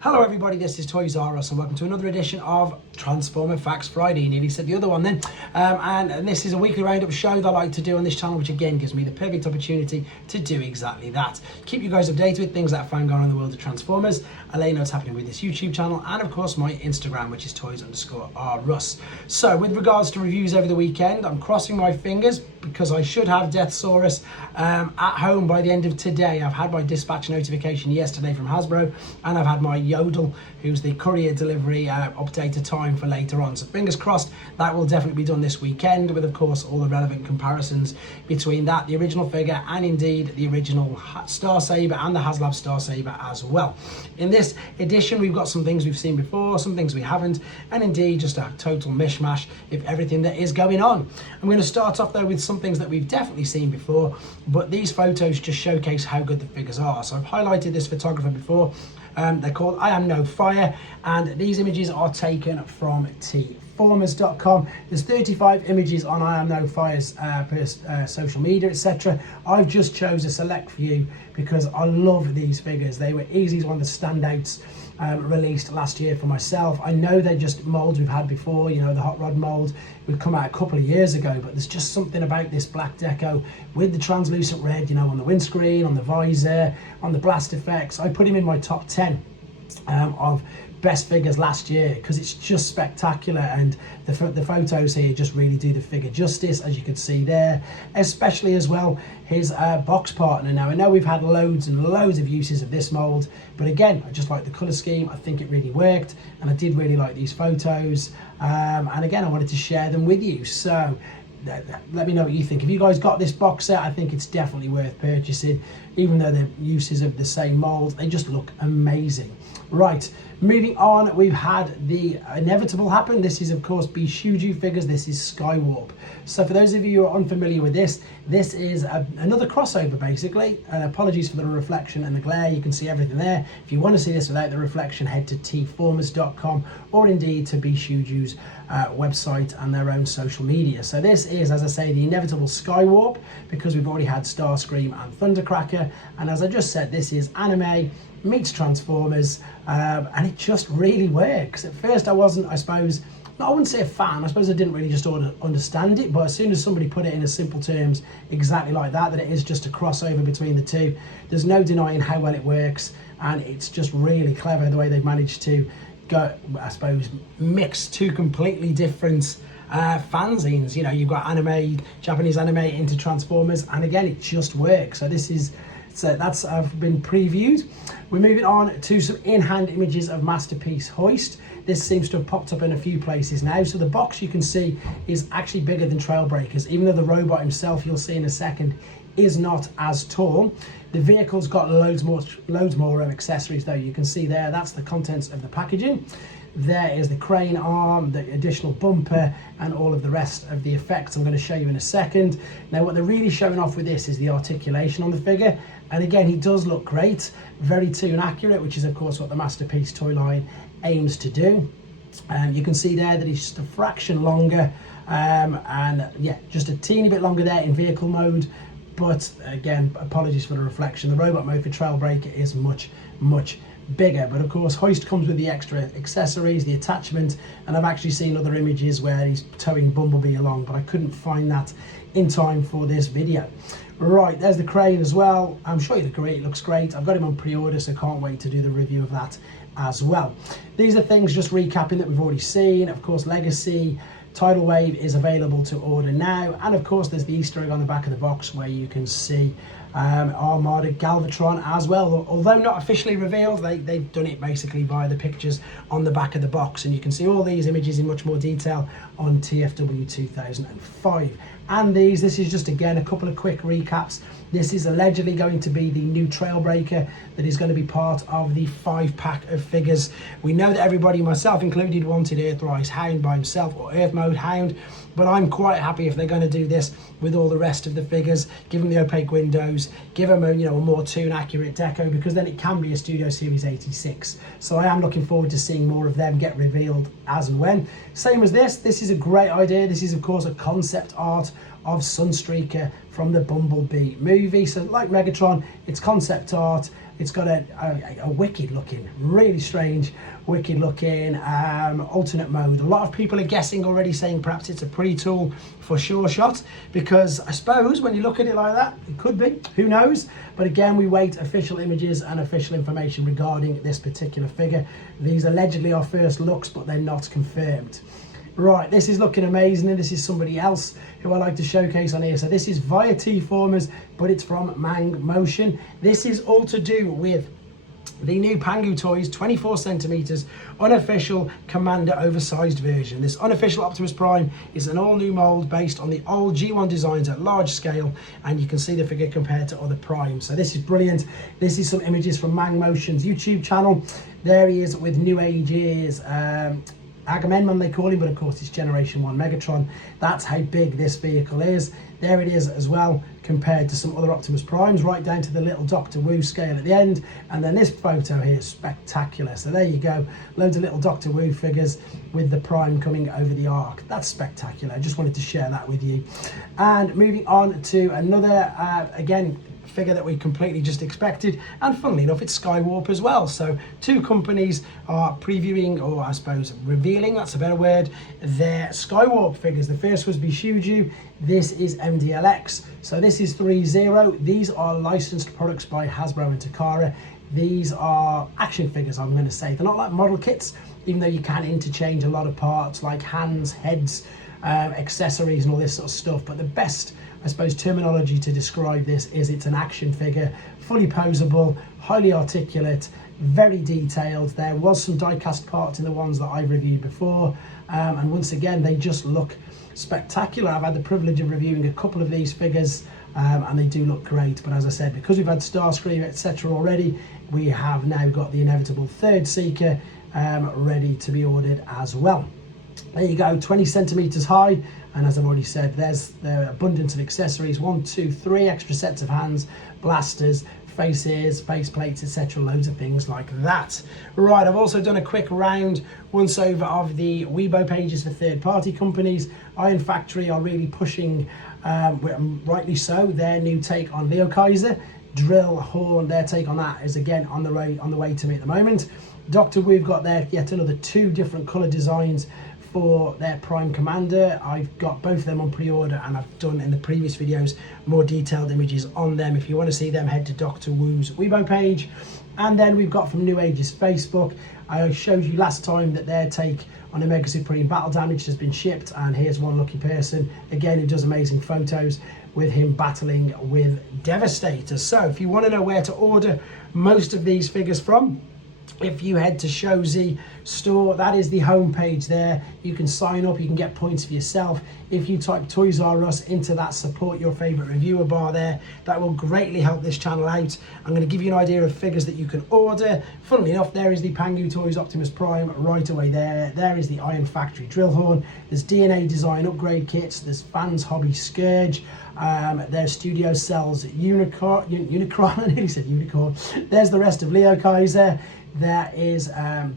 Hello everybody, this is threezero and welcome to another edition of Transformer Facts Friday. Nearly said the other one then. And this is a weekly roundup show that I like to do on this channel, which again gives me the perfect opportunity to do exactly that. Keep you guys updated with things that are going on in the world of Transformers. I'll let you know what's happening with this YouTube channel and of course my Instagram, which is toys_rruss. So with regards to reviews over the weekend, I'm crossing my fingers because I should have Deathsaurus at home by the end of today. I've had my dispatch notification yesterday from Hasbro and I've had my Yodel, who's the courier delivery updated time for later on. So fingers crossed that will definitely be done this weekend, with of course all the relevant comparisons between that, the original figure, and indeed the original Star Saber and the HasLab Star Saber as well. In this edition we've got some things we've seen before, some things we haven't, and indeed just a total mishmash of everything that is going on. I'm going to start off though with some things that we've definitely seen before, but these photos just showcase how good the figures are. So I've highlighted this photographer before. They're called I Am No Fire, and these images are taken from threezero.com. There's 35 images on I Am No Fire's social media, etc. I've just chose a select few because I love these figures. They were easily one of the standouts released last year for myself. I know they're just molds we've had before, you know, the hot rod mold would come out a couple of years ago, but there's just something about this black deco with the translucent red, you know, on the windscreen, on the visor, on the blast effects. I put him in my top 10 of best figures last year because it's just spectacular, and the photos here just really do the figure justice, as you can see there, especially as well his box partner. Now I know we've had loads and loads of uses of this mold, but again I just like the color scheme. I think it really worked and I did really like these photos, and again I wanted to share them with you. So let me know what you think. If you guys got this box set, I think it's definitely worth purchasing, even though they're uses of the same mold. They just look amazing. Right, moving on, we've had the inevitable happen. This is of course Bishuju figures. This is Skywarp. So for those of you who are unfamiliar with this is another crossover basically, and apologies for the reflection and the glare. You can see everything there. If you want to see this without the reflection, head to tformers.com or indeed to Bishuju's website and their own social media. So this is, as I say, the inevitable Skywarp, because we've already had Starscream and Thundercracker, and as I just said, this is anime meets Transformers, and it just really works. At first I wasn't, I suppose, I wouldn't say a fan, I suppose I didn't really just understand it, but as soon as somebody put it in as simple terms exactly like that it is just a crossover between the two, there's no denying how well it works, and it's just really clever the way they've managed to go, I suppose, mix two completely different fanzines. You know, you've got anime, Japanese anime into Transformers, and again it just works. So this is, so that's been previewed. We're moving on to some in-hand images of Masterpiece Hoist. This seems to have popped up in a few places now. So the box, you can see, is actually bigger than Trailbreakers, even though the robot himself, you'll see in a second, is not as tall. The vehicle's got loads more accessories though. You can see there, that's the contents of the packaging. There is the crane arm, the additional bumper, and all of the rest of the effects I'm going to show you in a second. Now what they're really showing off with this is the articulation on the figure, and again he does look great, very toon accurate, which is of course what the Masterpiece toy line aims to do. And you can see there that he's just a fraction longer, and yeah, just a teeny bit longer there in vehicle mode. But again, apologies for the reflection, the robot mode for Trailbreaker is much bigger. But of course Hoist comes with the extra accessories, the attachment, and I've actually seen other images where he's towing Bumblebee along, but I couldn't find that in time for this video. Right, there's the crane as well. I'm sure you'll agree it looks great. I've got him on pre-order, so can't wait to do the review of that as well. These are things just recapping that we've already seen. Of course, Legacy Tidal Wave is available to order now, and of course there's the Easter egg on the back of the box where you can see Armada Galvatron as well. Although not officially revealed, they've done it basically via the pictures on the back of the box, and you can see all these images in much more detail on TFW 2005. And this is just again a couple of quick recaps. This is allegedly going to be the new Trailbreaker that is going to be part of the 5-pack of figures. We know that everybody, myself included, wanted Earthrise Hound by himself or Earth Mode Hound, but I'm quite happy if they're going to do this with all the rest of the figures. Give them the opaque windows, give them a, you know, a more toon accurate deco, because then it can be a Studio Series 86. So I am looking forward to seeing more of them get revealed as and when. Same as this is a great idea. This is of course a concept art of Sunstreaker from the Bumblebee movie. So like Megatron, it's concept art, It's got a wicked looking, really strange, wicked looking alternate mode. A lot of people are guessing already, saying perhaps it's a pre-tool for Sure Shot, because I suppose when you look at it like that, it could be, who knows? But again, we wait official images and official information regarding this particular figure. These allegedly are first looks, but they're not confirmed. Right, this is looking amazing, and this is somebody else who I like to showcase on here. So this is via T-Formers, but it's from Mang Motion. This is all to do with the new Pangu Toys 24 centimeters unofficial Commander oversized version. This unofficial Optimus Prime is an all new mold based on the old G1 designs at large scale, and you can see the figure compared to other Primes. So this is brilliant. This is some images from Mang Motion's YouTube channel. There he is with New Age's Agamemnon, they call him, but of course it's Generation 1 Megatron. That's how big this vehicle is. There it is as well, compared to some other Optimus Primes, right down to the little Doctor Wu scale at the end. And then this photo here is spectacular. So there you go, loads of little Doctor Wu figures with the Prime coming over the arc. That's spectacular. I just wanted to share that with you. And moving on to another, again, figure that we completely just expected, and funnily enough it's Skywarp as well. So two companies are previewing, or I suppose revealing, that's a better word, their Skywarp figures. The first was Bishuju, this is MDLX. So this is threezero. These are licensed products by Hasbro and Takara. These are action figures, I'm going to say. They're not like model kits, even though you can interchange a lot of parts like hands, heads, accessories and all this sort of stuff. But the best, I suppose, terminology to describe this is it's an action figure, fully posable, highly articulate, very detailed. There was some die-cast parts in the ones that I've reviewed before, and once again they just look spectacular. I've had the privilege of reviewing a couple of these figures, and they do look great. But as I said, because we've had Starscream, etc. already, we have now got the inevitable third Seeker ready to be ordered as well. There you go, 20 centimeters high, and as I've already said, there's the abundance of accessories. 1, 2, 3 extra sets of hands, blasters, faces, face plates, etc. Loads of things like that. Right, I've also done a quick round once over of the Weibo pages for third-party companies. Iron Factory are really pushing, rightly so, their new take on Leo Kaiser. Drill, Horn, their take on that is again on the way to me at the moment. Doctor Wu, we've got there yet another 2 different colour designs for their Prime Commander. I've got both of them on pre-order, and I've done in the previous videos more detailed images on them. If you want to see them, head to Dr. Wu's Weibo page. And then we've got from New Age's Facebook. I showed you last time that their take on Omega Supreme Battle Damage has been shipped, and here's one lucky person again who does amazing photos with him battling with Devastator. So if you want to know where to order most of these figures from, if you head to ShowZ store, that is the home page there. You can sign up, you can get points for yourself. If you type Toys R Us into that support your favorite reviewer bar there, that will greatly help this channel out. I'm going to give you an idea of figures that you can order. Funnily enough, there is the Pangu Toys Optimus Prime right away there. There is the Iron Factory Drill Horn. There's DNA Design upgrade kits. There's Fans Hobby Scourge. There's Studio Cells Unicron. I nearly said Unicorn. There's the rest of Leo Kaiser. There is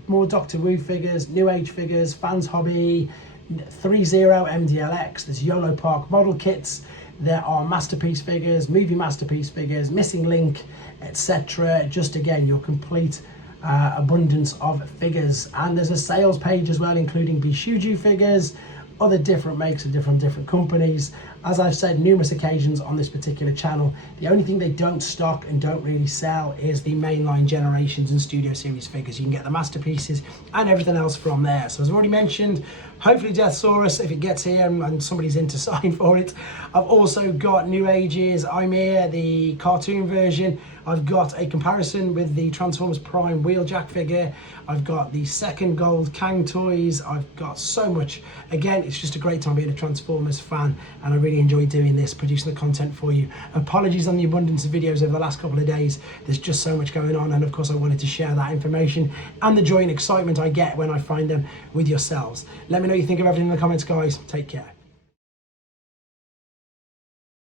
more Doctor Wu figures, New Age figures, Fans Hobby, threezero MDLX. There's YOLO Park model kits. There are masterpiece figures, movie masterpiece figures, Missing Link, etc. Just again, your complete abundance of figures. And there's a sales page as well, including Bishuju figures, other different makes of different companies. As I've said numerous occasions on this particular channel, the only thing they don't stock and don't really sell is the mainline Generations and Studio Series figures. You can get the masterpieces and everything else from there. So as I've already mentioned, hopefully Deathsaurus, if it gets here and somebody's in to sign for it. I've also got New Age's I'm Here, the cartoon version. I've got a comparison with the Transformers Prime Wheeljack figure. I've got the second gold Kang toys. I've got so much. Again, it's just a great time being a Transformers fan, and I really enjoy doing this, producing the content for you. Apologies on the abundance of videos over the last couple of days. There's just so much going on, and of course I wanted to share that information and the joy and excitement I get when I find them with yourselves. Let me know what you think of everything in the comments, guys. Take care.